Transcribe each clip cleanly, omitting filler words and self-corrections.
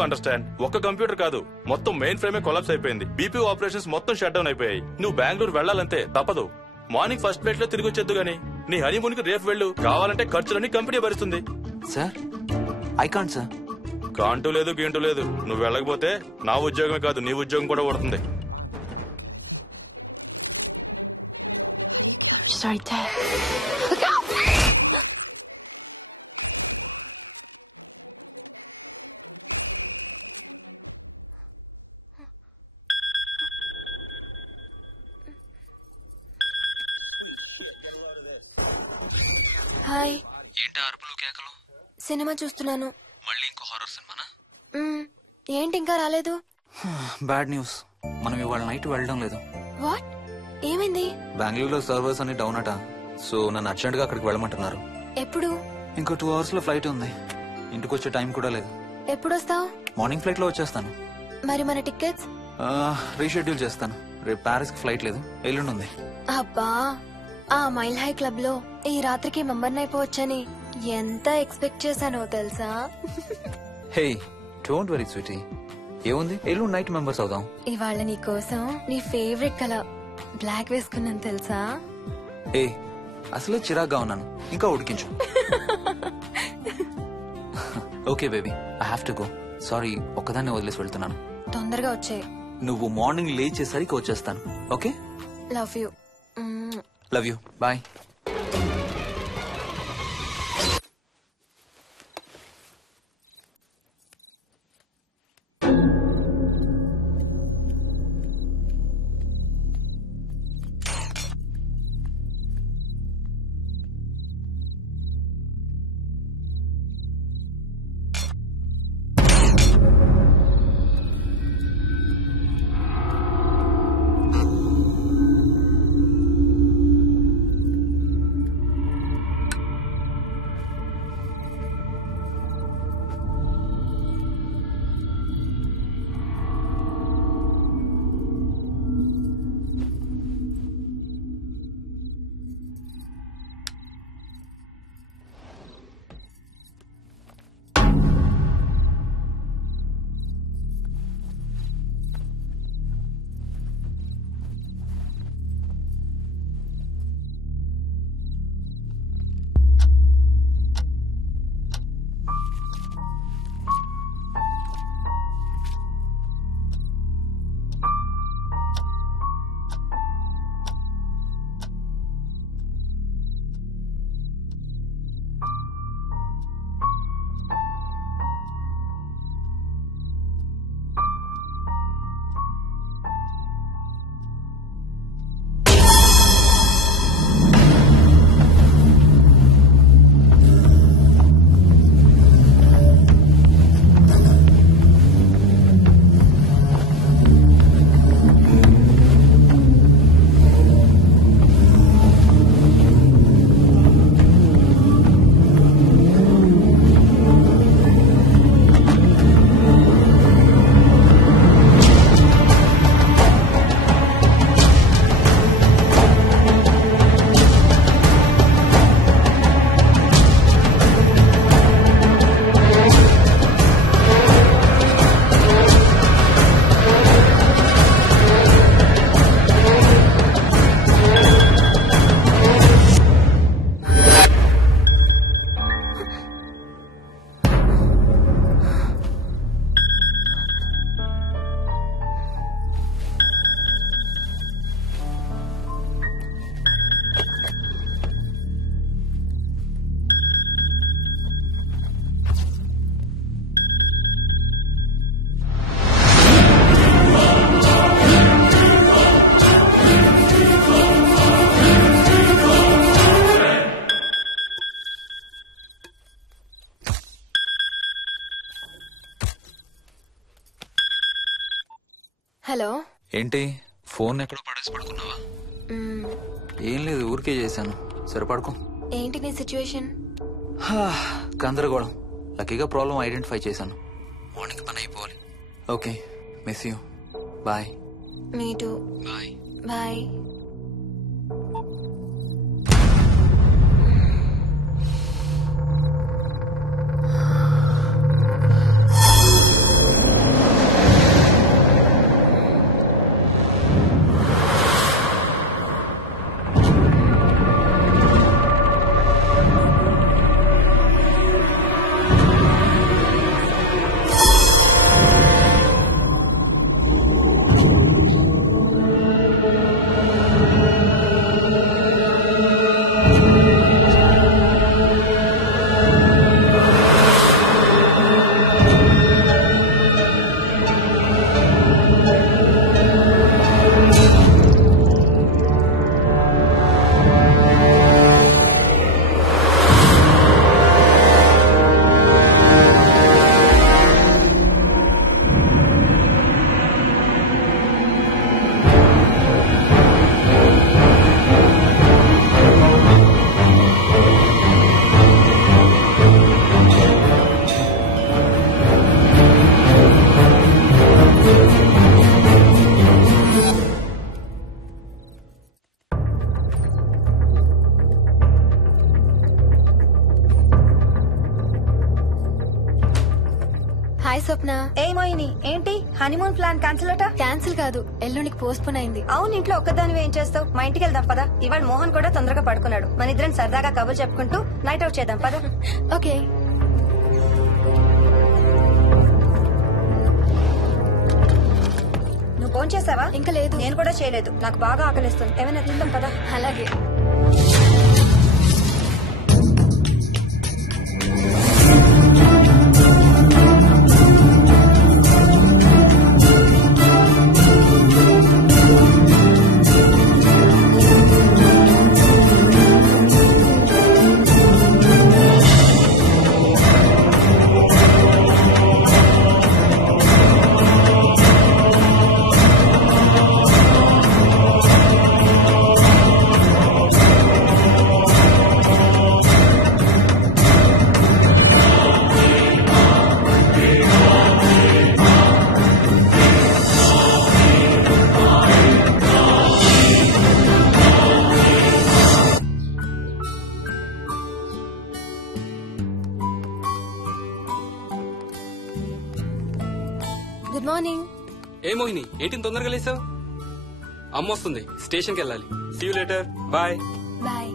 Understand. ఒక్క computer కాదు, మొత్తం మెయిన్ ఫ్రేమే కొలాప్స్ అయిపోయింది. బీపీ ఆపరేషన్స్ మొత్తం షట్ డౌన్ అయిపోయాయి. నువ్వు బెంగళూరు వెళ్లాలంతే, తప్పదు. మార్నింగ్ ఫస్ట్ ఫ్లైట్ లో తిరిగి వచ్చేద్దు గానీ నీ హనీమూన్ కి రేపు వెళ్ళు. కావాలంటే ఖర్చులన్నీ కంపెనీ భరిస్తుంది. Sir I can't sir. కాంటూ లేదు గీంటూ లేదు. నువ్వు వెళ్ళకపోతే నా ఉద్యోగమే కాదు నీ ఉద్యోగం కూడా పడుతుంది. హాయ్. ఏంటి అరుపులు కేకలు? సినిమా చూస్తున్నాను. మళ్ళీ ఇంకో హారర్ సినిమానా? ఏంటి ఇంకా రాలేదు? బ్యాడ్ న్యూస్, మనం ఇవాళ నైట్ వెళ్ళడం లేదు. వాట్? ఏమైంది? బెంగళూరులో సర్వర్స్ అన్ని డౌన్ అట. సో నన్ను అర్జెంట్ గా అక్కడికి వెళ్ళమంటున్నారు. ఎప్పుడు? ఇంకో 2 hours లో ఫ్లైట్ ఉంది. ఇంటికి వచ్చే టైం కూడా లేదు. ఎప్పుడు వస్తావు? మార్నింగ్ ఫ్లైట్ లో వచ్చేస్తాను. మరి మన టికెట్స్? రీషెడ్యూల్ చేస్తాను. రేపు ప్యారిస్ కి ఫ్లైట్ లేదు, ఎల్లుండి ఉంది. అబ్బా, ఆ మైల్ హై క్లబ్ లో ఈ రాత్రికి మెంబర్ అయిపోవచ్చని ఎంత ఎక్స్పెక్ట్ చేశానో తెలుసా? హే డోంట్ వరీ స్వీటీ, ఏముంది, ఎల్లుండి నైట్ మెంబర్స్ అవుదాం. ఇవాళ నీ కోసం నీ ఫేవరెట్ కలర్ బ్లాక్ వేసుకున్నాను తెలుసా? ఏ అసలే చిరాగ్గా ఉన్నాను, ఇంకా ఉడికించు. Okay baby, I have to go. Sorry, ఒక్కదాన్ని వదిలేసి వెళ్తున్నాను. తొందరగా వచ్చాయి. నువ్వు మార్నింగ్ లేచేసరికి వచ్చేస్తాను. Okay? Love you. Love you, bye. Hello. ఏంటి ఫోన్ ఎక్కడో పడేసి పడుకున్నావా? ఏం లేదు, ఊరికే చేశాను. సరే పడుకో. ఏంటి నీ సిచ్యువేషన్? గందరగోళం. లక్కీగా ప్రాబ్లం ఐడెంటిఫై చేశాను. మార్నింగ్ పని అయిపోవాలి. Okay, miss you. Bye. Me too. Bye. Bye. Hi Swapna. ఏ మోహిని, ఏంటి హనీమూన్ ప్లాన్ క్యాన్సిల్ అట? క్యాన్సిల్ కాదు, ఎల్లుండికి పోస్ట్ పోన్ అయింది. అవును, ఇంట్లో ఒక్కదానివి ఏం చేస్తావు? మా ఇంటికి వెళ్దాం పదా. ఇవాళ మోహన్ కూడా తొందరగా పడుకున్నాడు. మన ఇద్దరం సరదాగా కబుర్లు చెప్పుకుంటూ నైట్ అవుట్ చేద్దాం పదా. ఓకే. నువ్వు ఫోన్ చేసావా? ఇంకా లేదు. నేను కూడా చేయలేదు. నాకు బాగా ఆకలిస్తుంది. ఏమైనా తిందాం పదా. అలాగే. Good morning. ఏ మోహిని, ఏంటి తొందరగా లేసావు? అమ్మ వస్తుంది, స్టేషన్కి వెళ్ళాలి. See you later. Bye. Bye.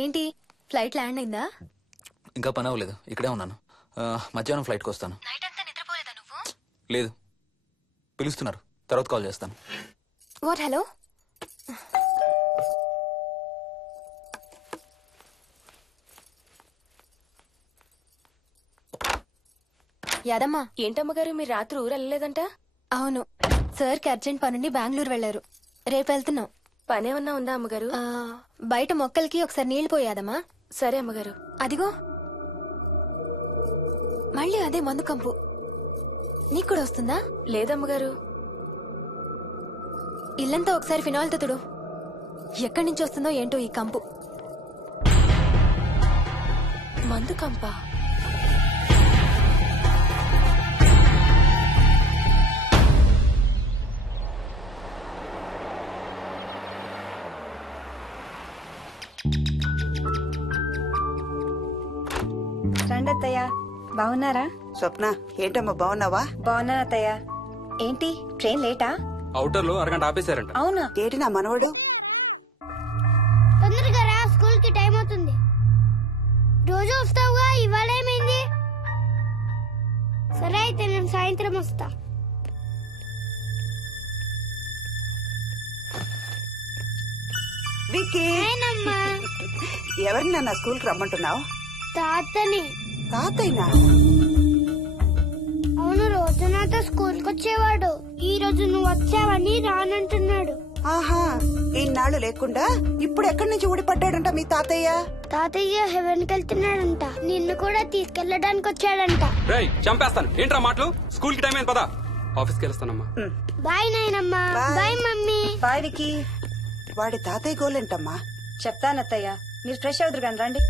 ఏంటి, ఫ్లైట్ ల్యాండ్ అయిందా? ఇంకా పని అవ్వలేదు, ఇక్కడే ఉన్నాను. మధ్యాహ్నం ఫ్లైట్కి వస్తాను. నైట్ అంతా నిద్రపోలేదా నువ్వు? లేదు, పిలుస్తున్నారు, తర్వాత కాల్ చేస్తాను. వాట్? హలో. యాదమ్మా. ఏంటమ్మగారు, మీరు రాత్రి ఊరు వెళ్ళలేదంట? అవును, సార్కి అర్జెంట్ పనుండి బెంగళూరు వెళ్లారు. రేపు వెళ్తున్నాం. పనేమన్నా ఉందా అమ్మగారు? బయట మొక్కలకి ఒకసారి నీళ్లు పోయాదమ్మా. సరే అమ్మగారు. అదిగో మళ్ళీ అదే మందు కంపు. నీకు కూడా వస్తుందా? లేదమ్మగారు. ఇల్లంతా ఒకసారి ఫినాయిల్తో తుడు. ఎక్కడి నుంచి వస్తుందో ఏంటో ఈ కంపు. మందు కంపా? రండి అత్తయ్య. బాగున్నారా? స్వప్న, ఏంటమ్మా బాగున్నావా? బాగున్నాను అత్తయ్య. ఏంటి ట్రైన్ లేటా? అవుటర్ లో అరగంట ఆపేశారంట. అవునా? ఏంటి నా మనవడు? తొందరగా రా, స్కూల్ కి టైం అవుతుంది. రోజు వస్తావుగా, ఇవాళ ఏమైంది? సరే అయితే నేను సాయంత్రం వస్తా. విక్కీ, ఎవరిని నా స్కూల్ కి రమ్మంటున్నావు? తాతని. తాతయ్యనా? అవును, రోజు నాతో స్కూల్ కి వచ్చేవాడు. ఈ రోజు నువ్వు వచ్చావని రానంటున్నాడు. ఆహా, ఇన్నాళ్ళు లేకుండా ఇప్పుడు ఎక్కడి నుంచి ఊడిపడ్డాడంట మీ తాతయ్య? తాతయ్య హెవెన్ కి వెళ్తున్నాడంట. నిన్ను కూడా తీసుకెళ్లడానికి వచ్చాడంట. రేయ్, చంపేస్తాను. ఏంట్రా మాటలు? స్కూల్ కి టైం అయింది, పదా. ఆఫీస్కి వెళ్తానమ్మా. బాయ్ నాయనమ్మా. Bye mummy. Bye Vicky. వాడి తాతయ్య గోలేంటమ్మా? చెప్తానత్తయ్య, మీరు ఫ్రెష్ అవుతురు కానీ రండి.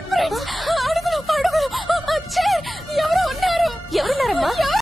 Foot prints